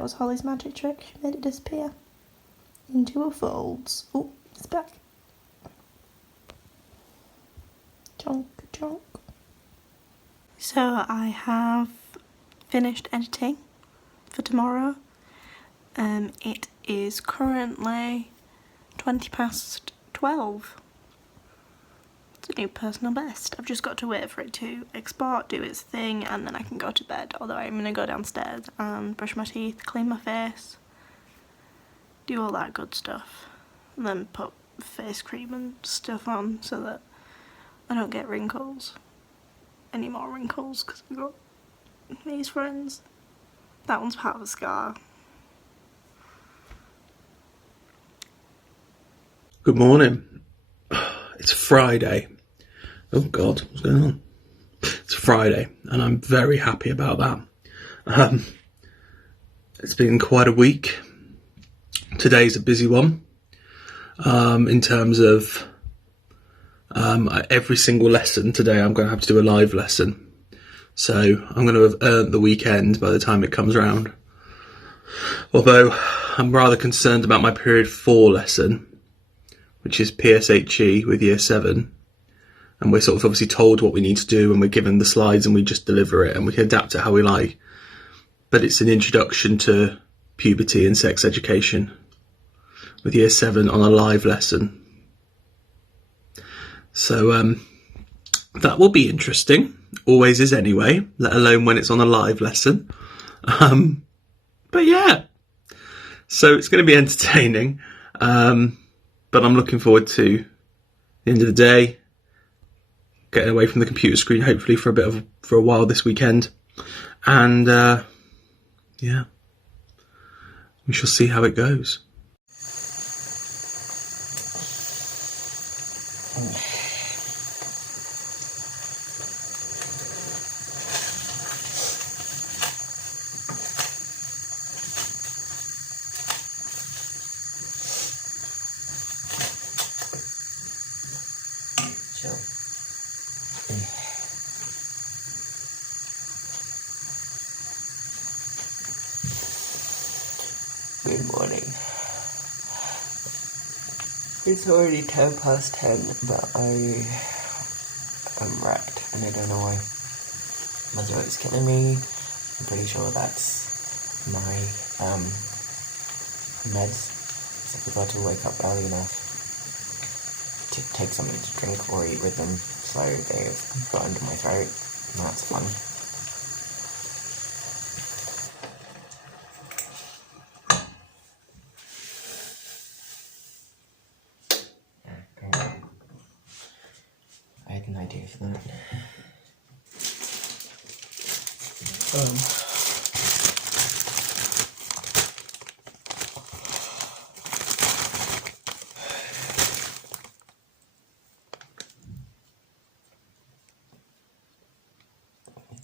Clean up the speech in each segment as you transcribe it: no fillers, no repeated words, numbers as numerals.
That was Holly's magic trick. She made it disappear into her folds. Oh, it's back. Chonk, chonk. So I have finished editing for tomorrow. It is currently 12:20. It's a new personal best. I've just got to wait for it to export, do its thing, and then I can go to bed. Although I'm going to go downstairs and brush my teeth, clean my face, do all that good stuff, and then put face cream and stuff on so that I don't get wrinkles. Any more wrinkles, because I've got these friends. That one's part of a scar. Good morning. It's Friday. Oh God, what's going on? It's Friday, and I'm very happy about that. It's been quite a week. Today's a busy one. In terms of every single lesson today, I'm going to have to do a live lesson. So I'm going to have earned the weekend by the time it comes round. Although I'm rather concerned about my period 4 lesson, which is PSHE with year 7. And we're sort of obviously told what we need to do, and we're given the slides and we just deliver it, and we can adapt it how we like. But it's an introduction to puberty and sex education with year 7 on a live lesson. So that will be interesting. Always is anyway, let alone when it's on a live lesson. But yeah, so it's going to be entertaining. But I'm looking forward to the end of the day, getting away from the computer screen, hopefully for a while this weekend. And yeah, we shall see how it goes. Good morning. It's already 10:10, but I am wrecked and I don't know why. My throat is killing me. I'm pretty sure that's my meds. So I forgot to wake up early enough to take something to drink or eat with them, so they've got under my throat, and that's fun. I had an idea for that.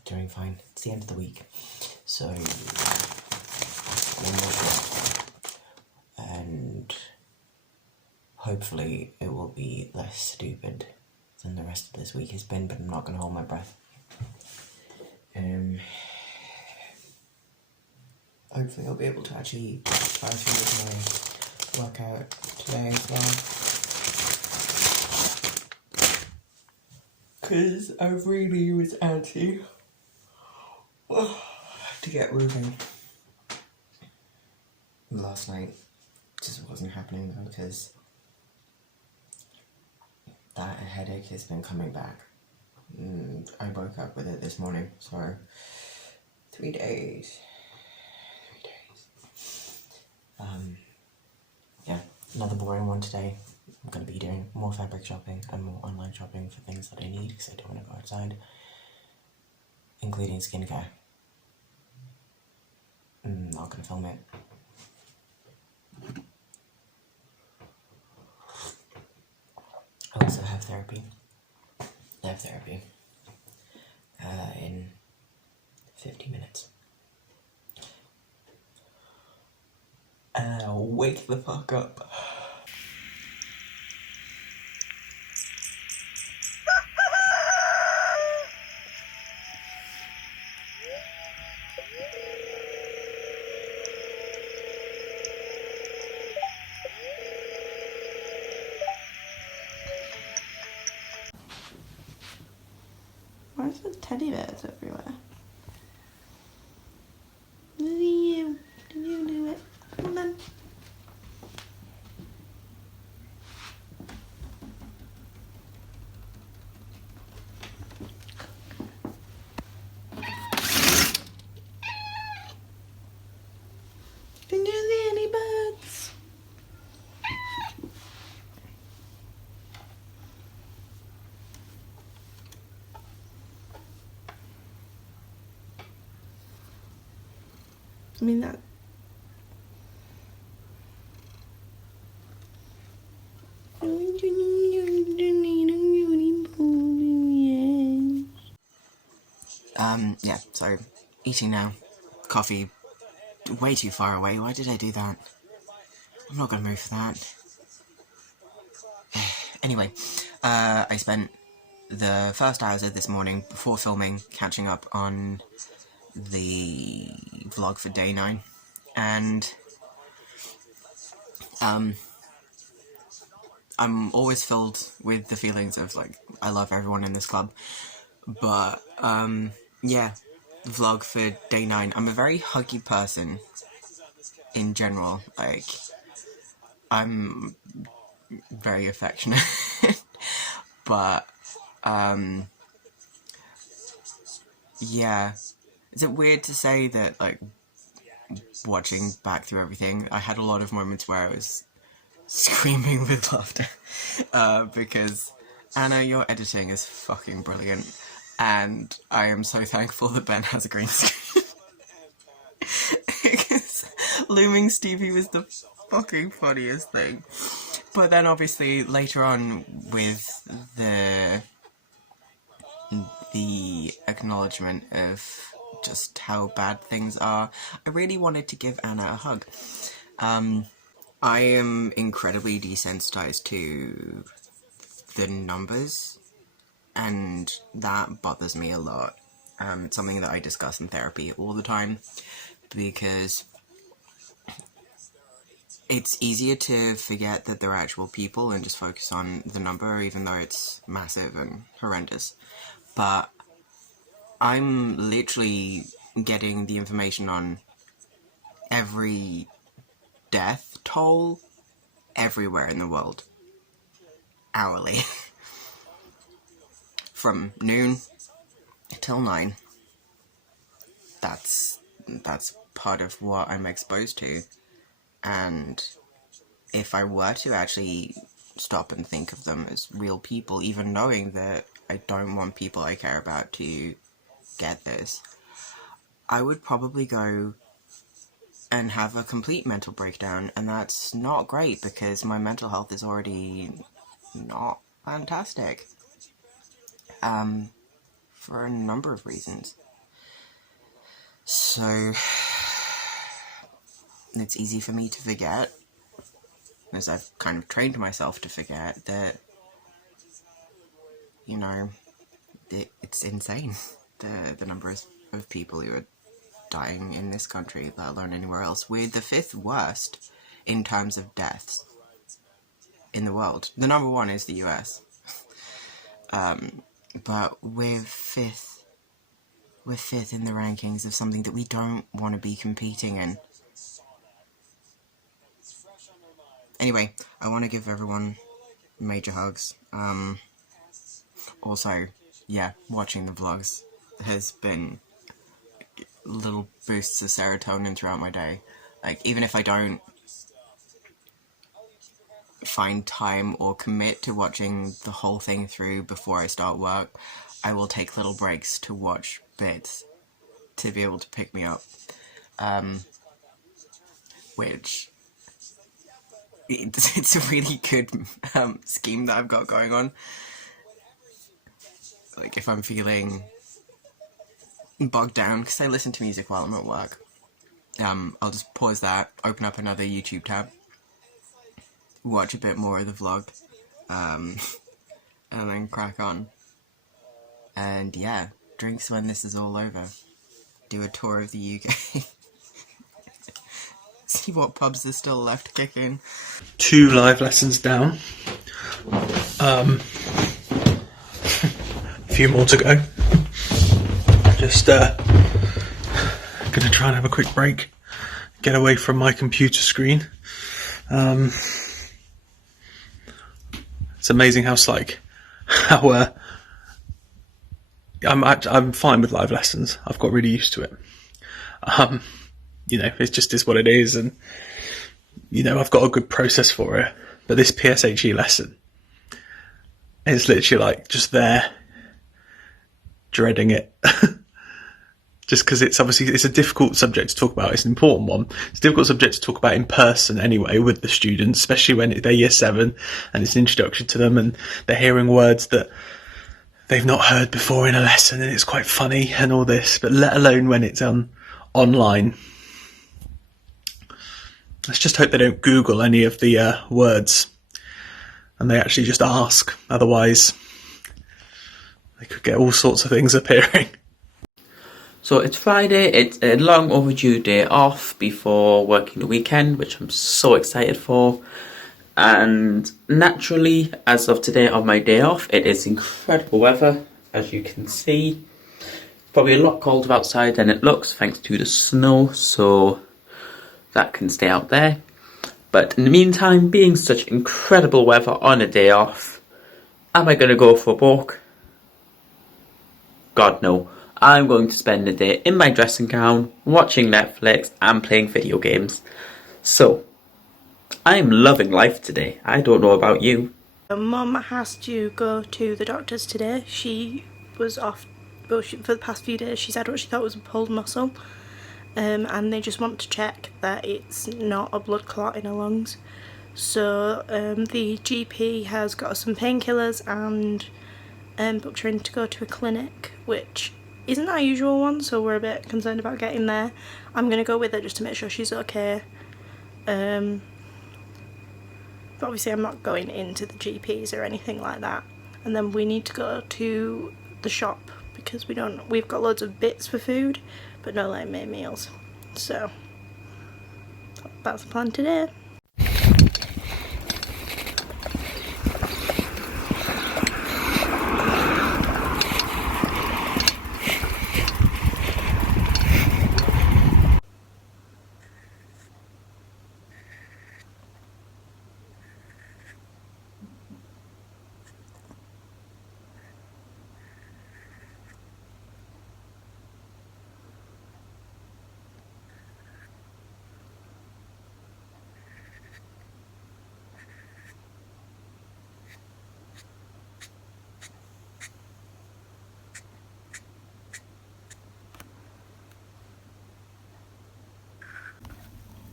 Doing fine. It's the end of the week, so one more shift, and hopefully it will be less stupid than the rest of this week has been, but I'm not going to hold my breath. Hopefully I'll be able to actually try through with my workout today as well, because I really was antsy to get moving. Last night just wasn't happening though, because that headache has been coming back. I woke up with it this morning, so 3 days. Yeah, another boring one today. I'm going to be doing more fabric shopping and more online shopping for things that I need, because I don't want to go outside, including skincare. I'm not going to film it. I also have therapy. I have therapy in 50 minutes. Wake the fuck up. Why is there teddy bears everywhere? You. Did you do it? Come on then. Did you see any birds? I mean that. Yeah, so, eating now. Coffee, way too far away. Why did I do that? I'm not gonna move for that. Anyway, I spent the first hours of this morning, before filming, catching up on the vlog for day 9, and, I'm always filled with the feelings of, like, I love everyone in this club, but, yeah, the vlog for day 9. I'm a very huggy person in general. Like, I'm very affectionate, but, yeah. Is it weird to say that, like, watching back through everything, I had a lot of moments where I was screaming with laughter, because Anna, your editing is fucking brilliant. And I am so thankful that Ben has a green screen. Because looming Stevie was the fucking funniest thing. But then obviously later on with the acknowledgement of just how bad things are, I really wanted to give Anna a hug. I am incredibly desensitized to the numbers, and that bothers me a lot. It's something that I discuss in therapy all the time, because it's easier to forget that they're actual people and just focus on the number, even though it's massive and horrendous. But I'm literally getting the information on every death toll everywhere in the world, hourly. From noon till 9. That's part of what I'm exposed to. And if I were to actually stop and think of them as real people, even knowing that I don't want people I care about to get this, I would probably go and have a complete mental breakdown, and that's not great because my mental health is already not fantastic. For a number of reasons. So, it's easy for me to forget, as I've kind of trained myself to forget, that, you know, it's insane, the number of people who are dying in this country, let alone anywhere else. We're the 5th worst in terms of deaths in the world. The number 1 is the US. But we're 5th. We're 5th in the rankings of something that we don't want to be competing in. Anyway, I want to give everyone major hugs. Also, yeah, watching the vlogs has been little boosts of serotonin throughout my day. Like, even if I don't find time or commit to watching the whole thing through before I start work, I will take little breaks to watch bits to be able to pick me up. Which it's a really good scheme that I've got going on. Like, if I'm feeling bogged down, because I listen to music while I'm at work, I'll just pause that, open up another YouTube tab, watch a bit more of the vlog, and then crack on. And yeah, drinks when this is all over. Do a tour of the UK. See what pubs are still left kicking. 2 live lessons down. A few more to go. Just gonna try and have a quick break, get away from my computer screen. It's amazing how I'm fine with live lessons. I've got really used to it. It just is what it is, and I've got a good process for it. But this PSHE lesson is literally like just there, dreading it. Just because it's a difficult subject to talk about. It's an important one. It's a difficult subject to talk about in person anyway with the students, especially when they're year 7 and it's an introduction to them and they're hearing words that they've not heard before in a lesson, and it's quite funny and all this, but let alone when it's online. Let's just hope they don't Google any of the words and they actually just ask. Otherwise, they could get all sorts of things appearing. So it's Friday, it's a long overdue day off before working the weekend, which I'm so excited for. And naturally, as of today on my day off, it is incredible weather, as you can see. Probably a lot colder outside than it looks, thanks to the snow, so that can stay out there. But in the meantime, being such incredible weather on a day off, am I going to go for a walk? God no. I'm going to spend the day in my dressing gown, watching Netflix and playing video games. So, I'm loving life today. I don't know about you. Mum has to go to the doctor's today. She was off for the past few days. She's had what she thought was a pulled muscle. And they just want to check that it's not a blood clot in her lungs. So the GP has got her some painkillers and booked her in to go to a clinic, which isn't our usual one, so we're a bit concerned about getting there. I'm going to go with her just to make sure she's okay. But obviously I'm not going into the GPs or anything like that. And then we need to go to the shop because we've got loads of bits for food, but no like made meals. So that's the plan today.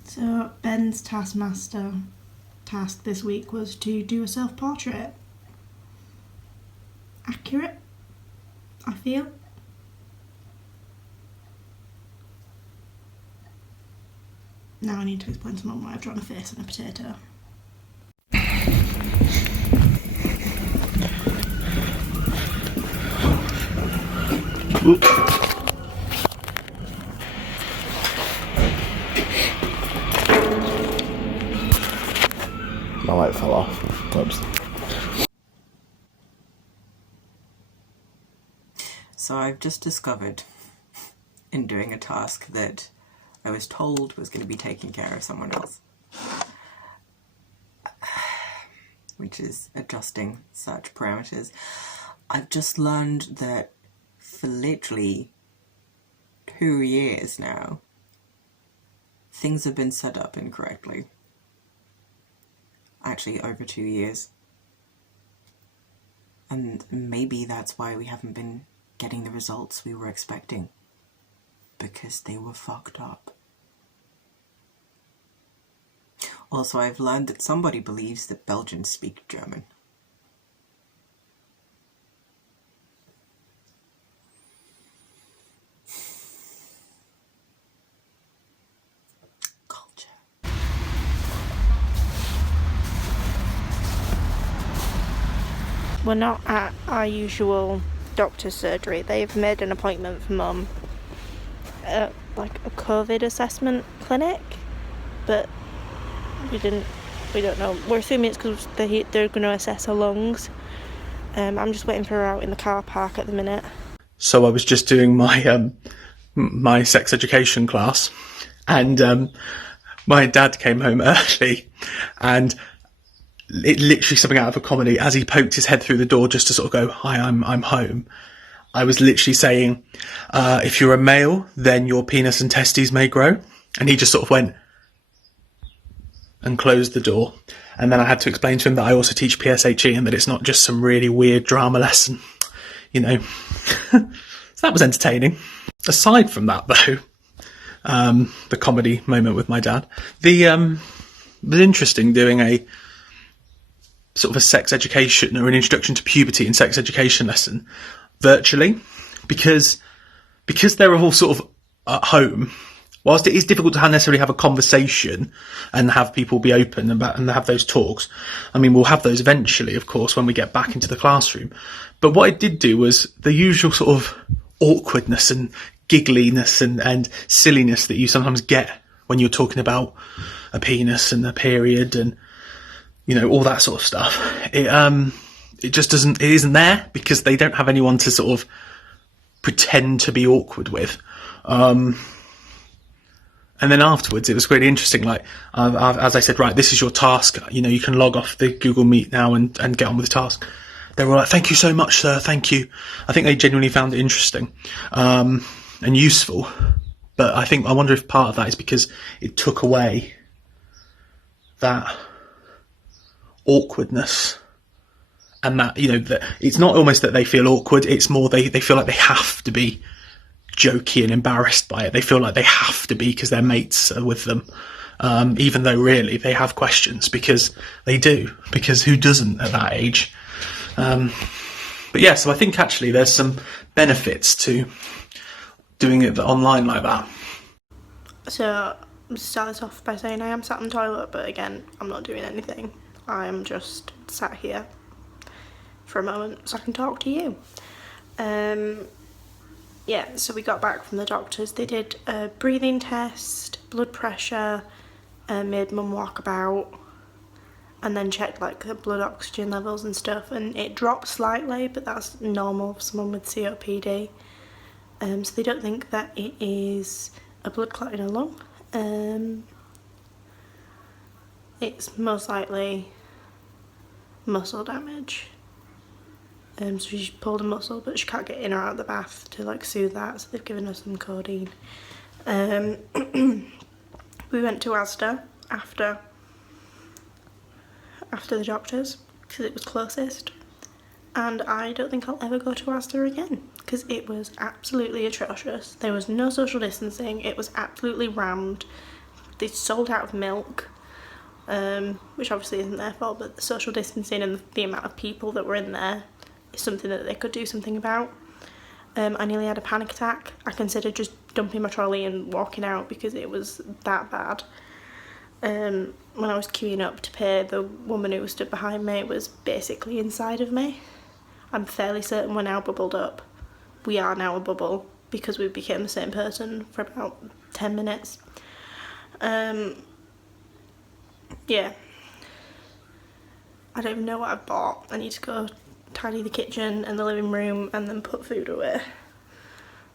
So Ben's task this week was to do a self-portrait. Accurate, I feel. Now I need to explain to Mum why I've drawn a face and a potato. Oop. My light fell off. Oops. So I've just discovered in doing a task that I was told was going to be taking care of someone else, which is adjusting search parameters. I've just learned that for literally 2 years now, things have been set up incorrectly. Actually, over 2 years. And maybe that's why we haven't been getting the results we were expecting. Because they were fucked up. Also, I've learned that somebody believes that Belgians speak German. Culture. We're not at our usual doctor's surgery. They've made an appointment for Mum at like a COVID assessment clinic, but we don't know. We're assuming it's because they're going to assess her lungs. I'm just waiting for her out in the car park at the minute. So I was just doing my my sex education class, and my dad came home early, and it literally something out of a comedy. As he poked his head through the door just to sort of go, "Hi, I'm home," I was literally saying, "If you're a male, then your penis and testes may grow," and he just sort of went and closed the door. And then I had to explain to him that I also teach PSHE and that it's not just some really weird drama lesson, you know. So that was entertaining. Aside from that, though, the comedy moment with my dad, it was interesting doing a sort of a sex education or an introduction to puberty and sex education lesson virtually, because they're all sort of at home. Whilst it is difficult to necessarily have a conversation and have people be open about and have those talks, I mean, we'll have those eventually, of course, when we get back into the classroom. But what I did do was the usual sort of awkwardness and giggliness and silliness that you sometimes get when you're talking about a penis and a period and, you know, all that sort of stuff. It just isn't there because they don't have anyone to sort of pretend to be awkward with. And then afterwards, it was really interesting. Like, as I said, right, this is your task. You know, you can log off the Google Meet now and get on with the task. They were like, "Thank you so much, sir. Thank you." I think they genuinely found it interesting and useful. But I wonder if part of that is because it took away that awkwardness. And that, you know, that it's not almost that they feel awkward. It's more they feel like they have to be jokey and embarrassed by it. They feel like they have to be because their mates are with them, even though really they have questions because they do, because who doesn't at that age? But yeah, so I think actually there's some benefits to doing it online like that. So I'll start this off by saying I am sat on the toilet, but again, I'm not doing anything. I'm just sat here for a moment so I can talk to you. Yeah, so we got back from the doctors. They did a breathing test, blood pressure, made mum walk about, and then checked like the blood oxygen levels and stuff, and it dropped slightly, but that's normal for someone with COPD. So they don't think that it is a blood clot in a lung. It's most likely muscle damage. So she pulled a muscle, but she can't get in or out of the bath to like soothe that, so they've given her some codeine. We went to Asda after the doctors because it was closest, and I don't think I'll ever go to Asda again because it was absolutely atrocious. There was no social distancing. It was absolutely rammed. They sold out of milk, which obviously isn't their fault, but the social distancing and the amount of people that were in there is something that they could do something about. I nearly had a panic attack. I considered just dumping my trolley and walking out because it was that bad. When I was queuing up to pay, the woman who stood behind me was basically inside of me. I'm fairly certain we're now bubbled up. We are now a bubble because we became the same person for about 10 minutes. Yeah. I don't even know what I bought. I need to go tidy the kitchen and the living room and then put food away.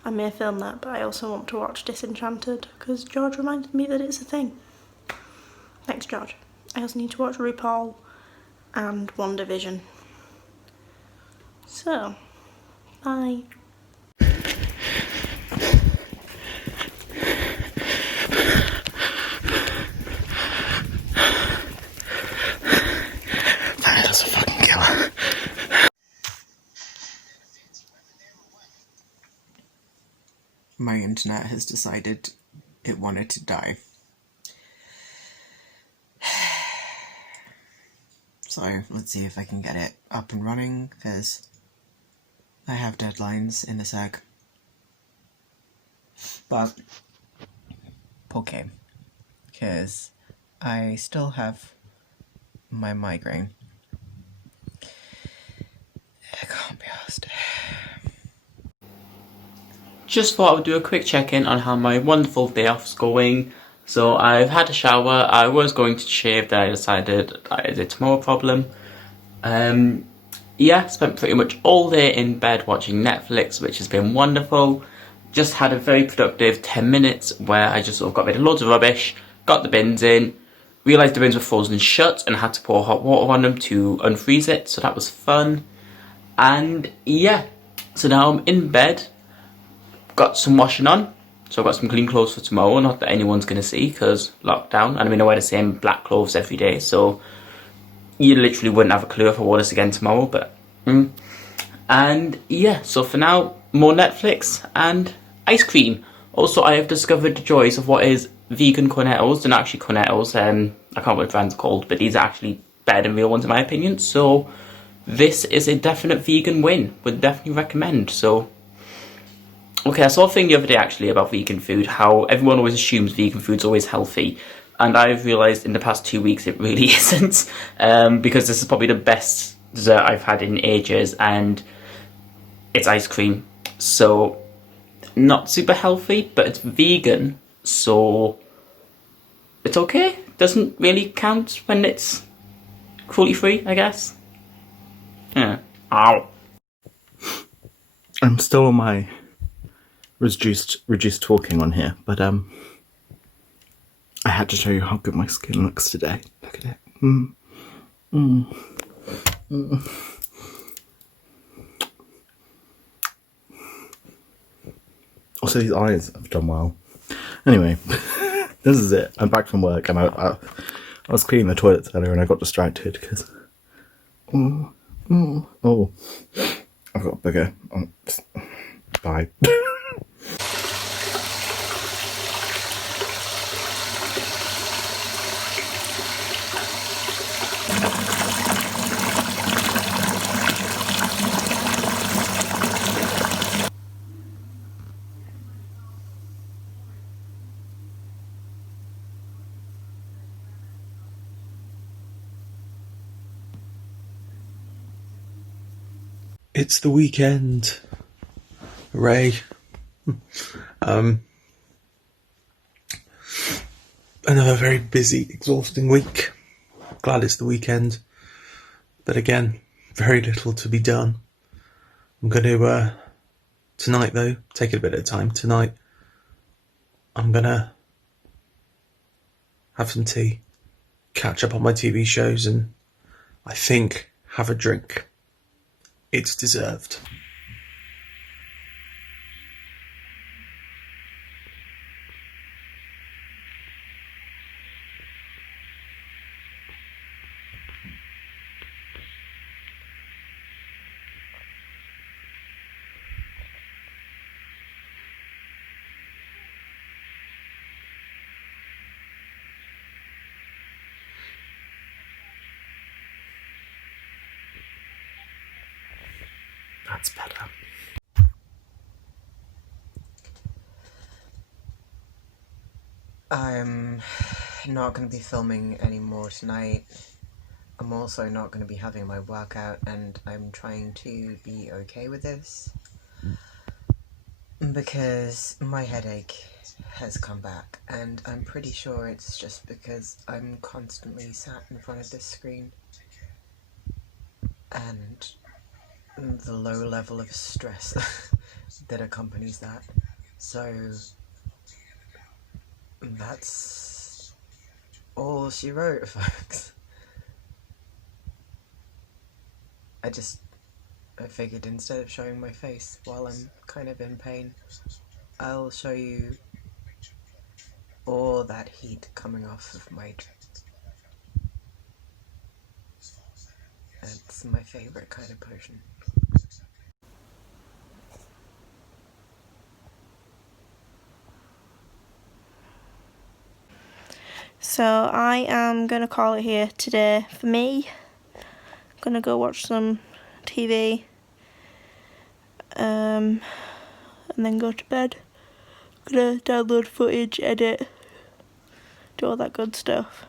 I may film that, but I also want to watch Disenchanted because George reminded me that it's a thing. Thanks, George. I also need to watch RuPaul and WandaVision. So, bye. That is a fucking killer. My internet has decided it wanted to die. So let's see if I can get it up and running, because I have deadlines in a sec. But okay, because I still have my migraine. I can't be asked. Just thought I would do a quick check-in on how my wonderful day off's going. So I've had a shower. I was going to shave, then I decided that is a tomorrow problem. yeah, spent pretty much all day in bed watching Netflix, which has been wonderful. Just had a very productive 10 minutes where I just sort of got rid of loads of rubbish, got the bins in, realised the bins were frozen shut and had to pour hot water on them to unfreeze it, so that was fun. And yeah, so now I'm in bed, got some washing on, so I've got some clean clothes for tomorrow, not that anyone's going to see because lockdown, and I mean I wear the same black clothes every day, so you literally wouldn't have a clue if I wore this again tomorrow, but... And yeah, so for now, more Netflix and ice cream. Also, I have discovered the joys of what is vegan cornettos. They're not actually cornettos, I can't remember what the brand's called, but these are actually better than real ones in my opinion, so this is a definite vegan win. Would definitely recommend, so... Okay, I saw a thing the other day actually about vegan food, how everyone always assumes vegan food's always healthy. And I've realised in the past 2 weeks it really isn't, because this is probably the best dessert I've had in ages, and it's ice cream. So, not super healthy, but it's vegan, so it's okay. Doesn't really count when it's cruelty-free, I guess. Yeah. Ow. I'm still on my reduced talking on here, but I had to show you how good my skin looks today. Look at it. Also, these eyes have done well. Anyway, this is it. I'm back from work, and I was cleaning the toilets earlier, and I got distracted because I've got a bigger. Bye. It's the weekend. Hooray. Another very busy, exhausting week. Glad it's the weekend. But again, very little to be done. I'm going to, tonight though, take it a bit at a time. Tonight, I'm going to have some tea, catch up on my TV shows, and I think have a drink. It's deserved. That's better. I'm not going to be filming anymore tonight. I'm also not going to be having my workout, and I'm trying to be okay with this because my headache has come back, and I'm pretty sure it's just because I'm constantly sat in front of this screen and the low level of stress that accompanies that. So that's all she wrote, folks. I figured instead of showing my face while I'm kind of in pain, I'll show you all that heat coming off of my drink. It's my favorite kind of potion. So I am going to call it here today for me. I'm going to go watch some TV and then go to bed. I'm going to download footage, edit, do all that good stuff.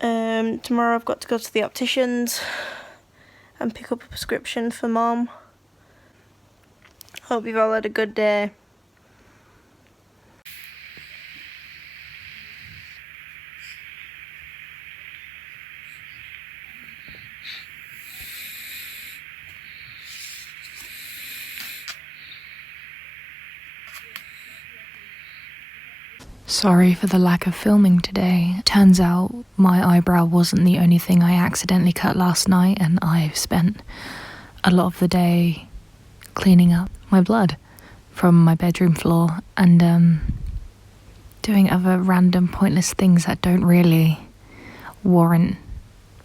Tomorrow I've got to go to the opticians and pick up a prescription for Mom. Hope you've all had a good day. Sorry for the lack of filming today. Turns out my eyebrow wasn't the only thing I accidentally cut last night, and I've spent a lot of the day cleaning up my blood from my bedroom floor and doing other random pointless things that don't really warrant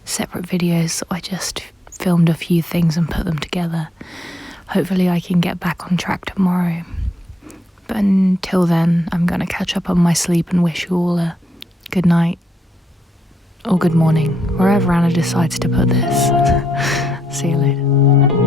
separate videos. So I just filmed a few things and put them together. Hopefully I can get back on track tomorrow. But until then, I'm going to catch up on my sleep and wish you all a good night or good morning, wherever Anna decides to put this. See you later.